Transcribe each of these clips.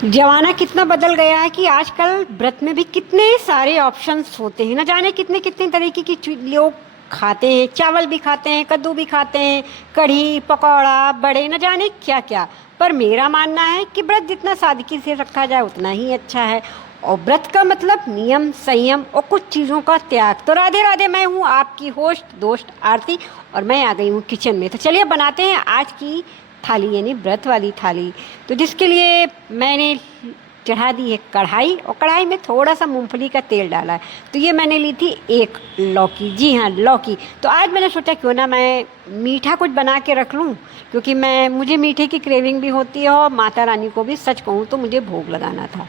जमाना कितना बदल गया है कि आजकल व्रत में भी कितने सारे ऑप्शंस होते हैं। ना जाने कितने कितने तरीके की लोग खाते हैं। चावल भी खाते हैं, कद्दू भी खाते हैं, कढ़ी पकौड़ा बड़े, न जाने क्या क्या। पर मेरा मानना है कि व्रत जितना सादगी से रखा जाए उतना ही अच्छा है। और व्रत का मतलब नियम संयम और कुछ चीज़ों का त्याग। तो राधे राधे, मैं हूँ आपकी होस्ट दोस्त आरती, और मैं आ गई हूँ किचन में। तो चलिए बनाते हैं आज की थाली, यानी व्रत वाली थाली। तो जिसके लिए मैंने चढ़ा दी है कढ़ाई, और कढ़ाई में थोड़ा सा मूंगफली का तेल डाला है। तो ये मैंने ली थी एक लौकी, जी हाँ लौकी। तो आज मैंने सोचा क्यों ना मैं मीठा कुछ बना के रख लूँ, क्योंकि मुझे मीठे की क्रेविंग भी होती है, और माता रानी को भी सच कहूँ तो मुझे भोग लगाना था।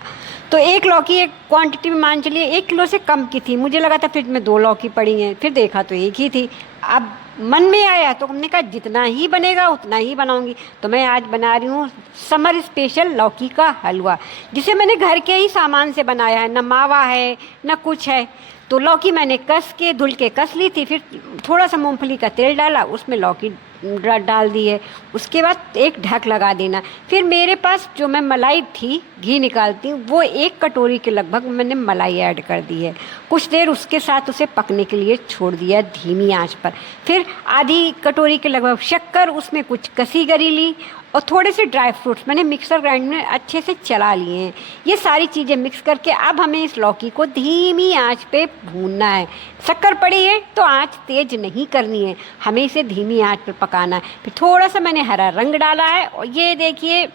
तो एक लौकी, एक क्वांटिटी में मान चलिए 1 किलो से कम की थी। मुझे लगा था फ्रिज में 2 लौकी पड़ी हैं, फिर देखा तो एक ही थी। अब मन में आया तो हमने कहा जितना ही बनेगा उतना ही बनाऊंगी। तो मैं आज बना रही हूँ समर स्पेशल लौकी का हलवा, जिसे मैंने घर के ही सामान से बनाया है। न मावा है न कुछ है। तो लौकी मैंने कस के धुल के कस ली थी, फिर थोड़ा सा मूंगफली का तेल डाला, उसमें लौकी डाल दी है। उसके बाद एक ढक लगा देना। फिर मेरे पास जो मैं मलाई थी, घी निकालती हूँ, वो 1 कटोरी के लगभग मैंने मलाई ऐड कर दी है। कुछ देर उसके साथ उसे पकने के लिए छोड़ दिया धीमी आंच पर। फिर आधी कटोरी के लगभग शक्कर, उसमें कुछ कसी गरी ली, और थोड़े से ड्राई फ्रूट्स मैंने मिक्सर ग्राइंड में अच्छे से चला लिए हैं। ये सारी चीज़ें मिक्स करके अब हमें इस लौकी को धीमी आंच पे भूनना है। शक्कर पड़ी है तो आंच तेज नहीं करनी है, हमें इसे धीमी आंच पर पकाना है। फिर थोड़ा सा मैंने हरा रंग डाला है, और ये देखिए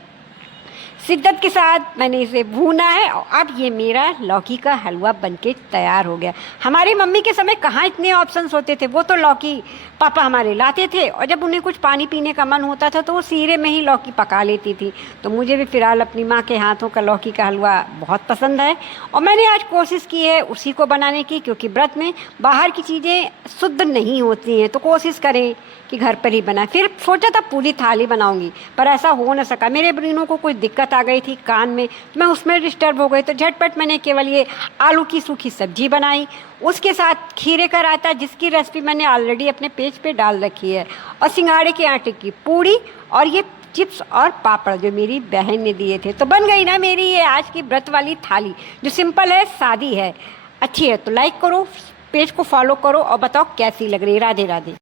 शिद्दत के साथ मैंने इसे भूना है। और अब ये मेरा लौकी का हलवा बनके तैयार हो गया। हमारी मम्मी के समय कहाँ इतने ऑप्शंस होते थे। वो तो लौकी पापा हमारे लाते थे, और जब उन्हें कुछ पानी पीने का मन होता था तो वो सीरे में ही लौकी पका लेती थी। तो मुझे भी फ़िलहाल अपनी माँ के हाथों का लौकी का हलवा बहुत पसंद है, और मैंने आज कोशिश की है उसी को बनाने की, क्योंकि व्रत में बाहर की चीज़ें शुद्ध नहीं होती हैं। तो कोशिश करें कि घर पर ही बनाए। फिर सोचा था पूरी थाली बनाऊंगी, पर ऐसा हो न सका। मेरे बहनों को कुछ दिक्कत आ गई थी कान में, तो मैं उसमें डिस्टर्ब हो गई। तो झटपट मैंने केवल ये आलू की सूखी सब्जी बनाई, उसके साथ खीरे का रायता, जिसकी रेसिपी मैंने ऑलरेडी अपने पेज पे डाल रखी है, और सिंगाड़े के आटे की पूड़ी, और ये चिप्स और पापड़ जो मेरी बहन ने दिए थे। तो बन गई ना मेरी ये आज की व्रत वाली थाली, जो सिंपल है, सादी है, अच्छी है। तो लाइक करो, पेज को फॉलो करो, और बताओ कैसी लग रही है। राधे राधे।